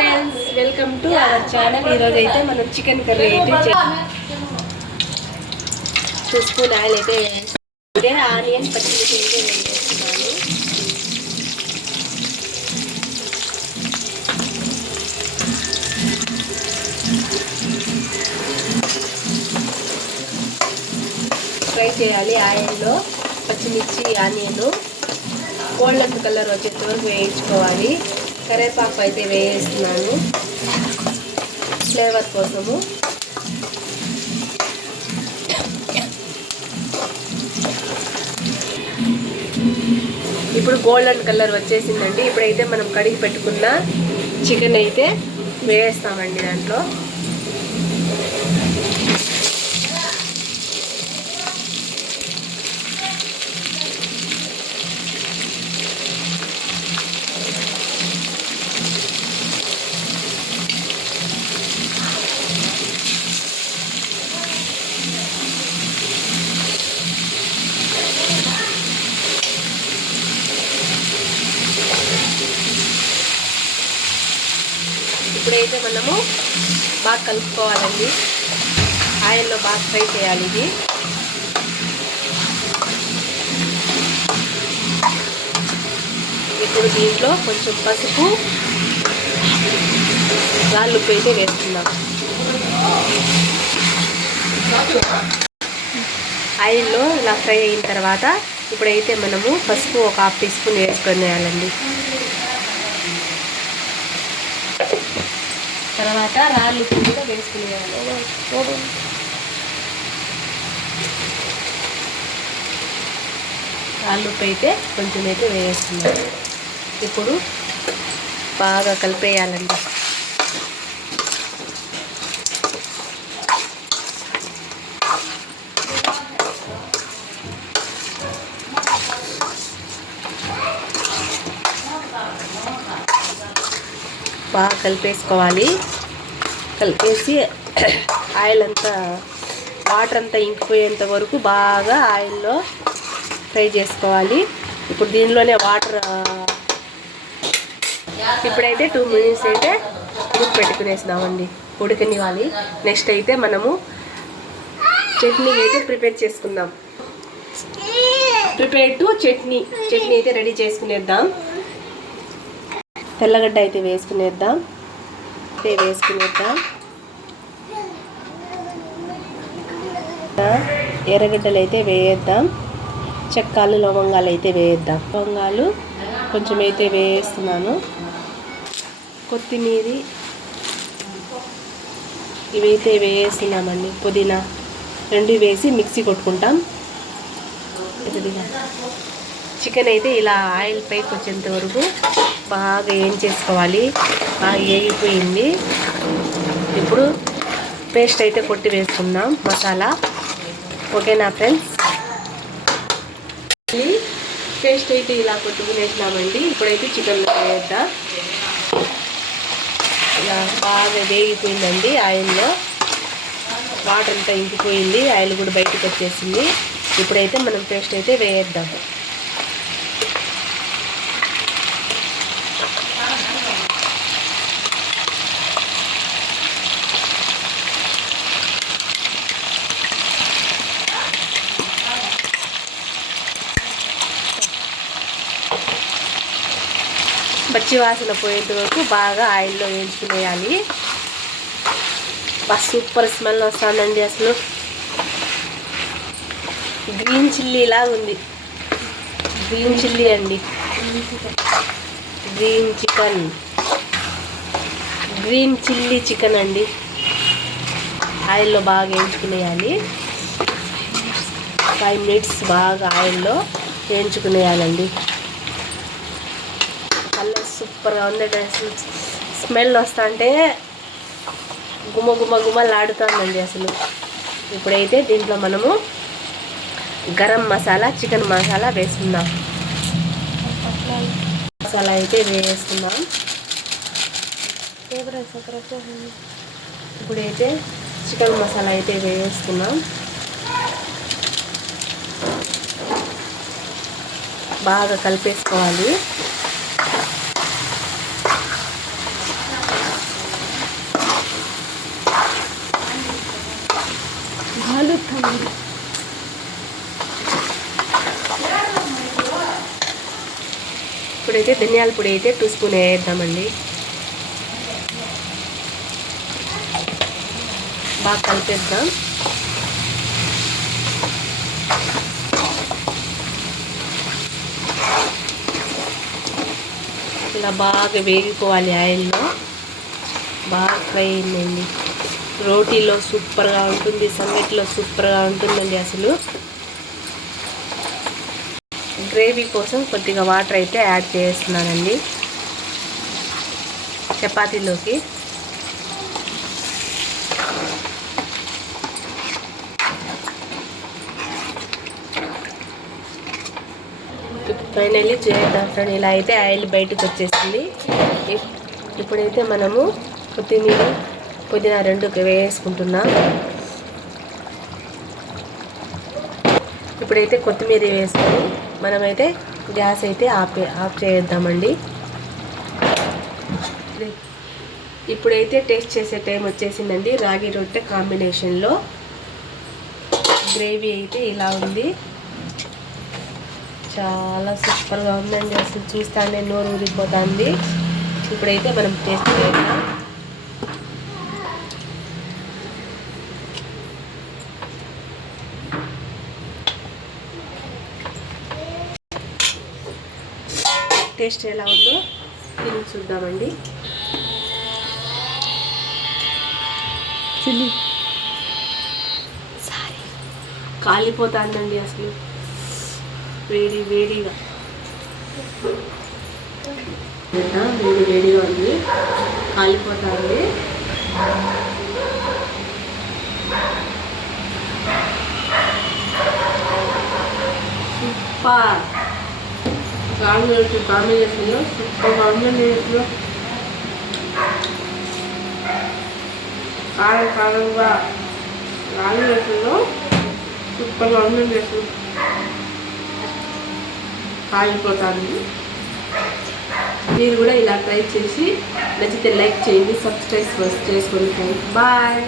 Friends, welcome to our channel. ఈరోజు అయితే మనం చికెన్ కర్రీ అయితే 2 స్పూన్ ఆయిల్ అయితే ఆనియన్ పచ్చిమిర్చి అయితే వేస్తున్నాను. ఫ్రై చేయాలి ఆయిల్లో పచ్చిమిర్చి ఆనియన్ గోల్డెన్ కలర్ వచ్చేంత వరకు వేయించుకోవాలి. కరివేపాకు అయితే వేస్తున్నాను ఫ్లేవర్ కోసము. ఇప్పుడు గోల్డెన్ కలర్ వచ్చేసిందండి. ఇప్పుడైతే మనం కడిగి పెట్టుకున్న చికెన్ అయితే వేస్తామండి దాంట్లో. ఇప్పుడైతే మనము బాగా కలుపుకోవాలండి. ఆయిల్లో బాగా ఫ్రై చేయాలి ఇది. ఇప్పుడు దీంట్లో కొంచెం పసుపు రాళ్ళుప్పు అయితే వేస్తున్నాం. ఆయిల్లో ఇలా ఫ్రై అయిన తర్వాత ఇప్పుడైతే మనము పసుపు ఒక 1/2 టీ స్పూన్ వేసుకొని వేయాలండి. తర్వాత రాళ్ళు కూడా వేసుకునేయాలి. రాళ్ళుప్పు అయితే కొంచెం అయితే వేస్తున్నాను. ఇప్పుడు బాగా కలిపేయాలండి. బాగా కలిపేసుకోవాలి. కలిపేసి ఆయిల్ అంతా వాటర్ అంతా ఇంకిపోయేంత వరకు బాగా ఆయిల్లో ఫ్రై చేసుకోవాలి. ఇప్పుడు దీనిలోనే వాటర్ ఇప్పుడైతే 2 మినిట్స్ అయితే ఉడికి పెట్టుకునేసినామండి. ఉడకనివ్వాలి. నెక్స్ట్ అయితే మనము చట్నీ అయితే ప్రిపేర్ చేసుకుందాం. ప్రిపేర్ టు చట్నీ అయితే రెడీ చేసుకునేద్దాం. తెల్లగడ్డ అయితే వేసుకునేద్దాం. ఎర్రగడ్డలు అయితే వేయేద్దాం. చెక్కాలు లవంగాలు అయితే వేయేద్దాం. లవంగాలు కొంచెం అయితే వేస్తున్నాను. కొత్తిమీర ఇవైతే వేస్తున్నామండి. పుదీనా 2 వేసి మిక్సీ కొట్టుకుంటాం. చికెన్ అయితే ఇలా ఆయిల్ పైకి వచ్చేంత వరకు బాగా చేసుకోవాలి. బాగా వేగిపోయింది. ఇప్పుడు పేస్ట్ అయితే కొట్టి వేసుకుందాం మసాలా. ఓకేనా ఫ్రెండ్స్? పేస్ట్ అయితే ఇలా కొట్టుకునేసినామండి. ఇప్పుడైతే చికెన్ వేద్దాం. ఇలా బాగా వేగిపోయిందండి. ఆయిల్లో వాటర్ అంతా ఇంకిపోయింది. ఆయిల్ కూడా బయటకు వచ్చేసింది. ఇప్పుడైతే మనం పేస్ట్ అయితే వేయేద్దాం. పచ్చి వాసన పోయేంత వరకు బాగా ఆయిల్లో వేయించుకునేయాలి. సూపర్ స్మెల్ వస్తుందండి. అసలు గ్రీన్ చిల్లీ లాగా ఉంది. గ్రీన్ చిల్లీ అండి. గ్రీన్ చిల్లీ చికెన్ అండి. ఆయిల్లో బాగా వేయించుకునేయాలి. 5 మినిట్స్ బాగా ఆయిల్లో వేయించుకునేయాలండి. కలర్ సూపర్గా ఉంది. స్మెల్ వస్తుంటే గుమ్మలాడుతుందండి అసలు. ఇప్పుడైతే దీంట్లో మనము గరం మసాలా, చికెన్ మసాలా వేసుకుందాం. మసాలా అయితే వేస్తున్నాం. ఇప్పుడైతే చికెన్ మసాలా అయితే వేస్తున్నాం. బాగా కలిపేసుకోవాలి. ఇప్పుడైతే ధనియాల పొడి అయితే 2 స్పూన్ వేద్దామండి. బాగా కలిపేద్దాం. ఇలా బాగా వేగిపోవాలి ఆయిల్లో. బాగా ఫ్రై అయిందండి. రోటీలో సూపర్గా ఉంటుంది, సంగటిలో సూపర్గా ఉంటుందండి. అసలు గ్రేవీ కోసం కొద్దిగా వాటర్ అయితే యాడ్ చేస్తున్నానండి చపాతీలోకి. ఫైనల్లీ చేద్దాం ఫ్రెండ్. ఇలా అయితే ఆయిల్ బయటకు వచ్చేసింది. ఇప్పుడైతే మనము కొత్తిమీర పుదీనా 2 వేసుకుంటున్నాం. ఇప్పుడైతే కొత్తిమీర వేసుకొని మనమైతే గ్యాస్ అయితే ఆఫ్ చేద్దామండి. ఇప్పుడైతే టేస్ట్ చేసే టైం వచ్చేసిందండి. రాగి రొట్టె కాంబినేషన్లో గ్రేవీ అయితే ఇలా ఉంది. చాలా సూపర్గా ఉందండి. అసలు చూస్తానే నోరు ఊరిపోతుంది. ఇప్పుడైతే మనం టేస్ట్ చేద్దాం. టేస్ట్ ఎలా ఉందో తిని చూద్దామండి. కాలిపోతుందండి అసలు వేడిగా. వేడిగా ఉంది, కాలిపోతుంది. సూపర్ కాంబినేషన్లో సూపర్ కాంబినేషన్లో కారంగా కాంబినేషన్లో సూపర్ కాంబినేషన్ కాలిపోతుంది. మీరు కూడా ఇలా ట్రై చేసి నచ్చితే లైక్ చేయండి, సబ్స్క్రైబ్ చేసుకోండి. బాయ్.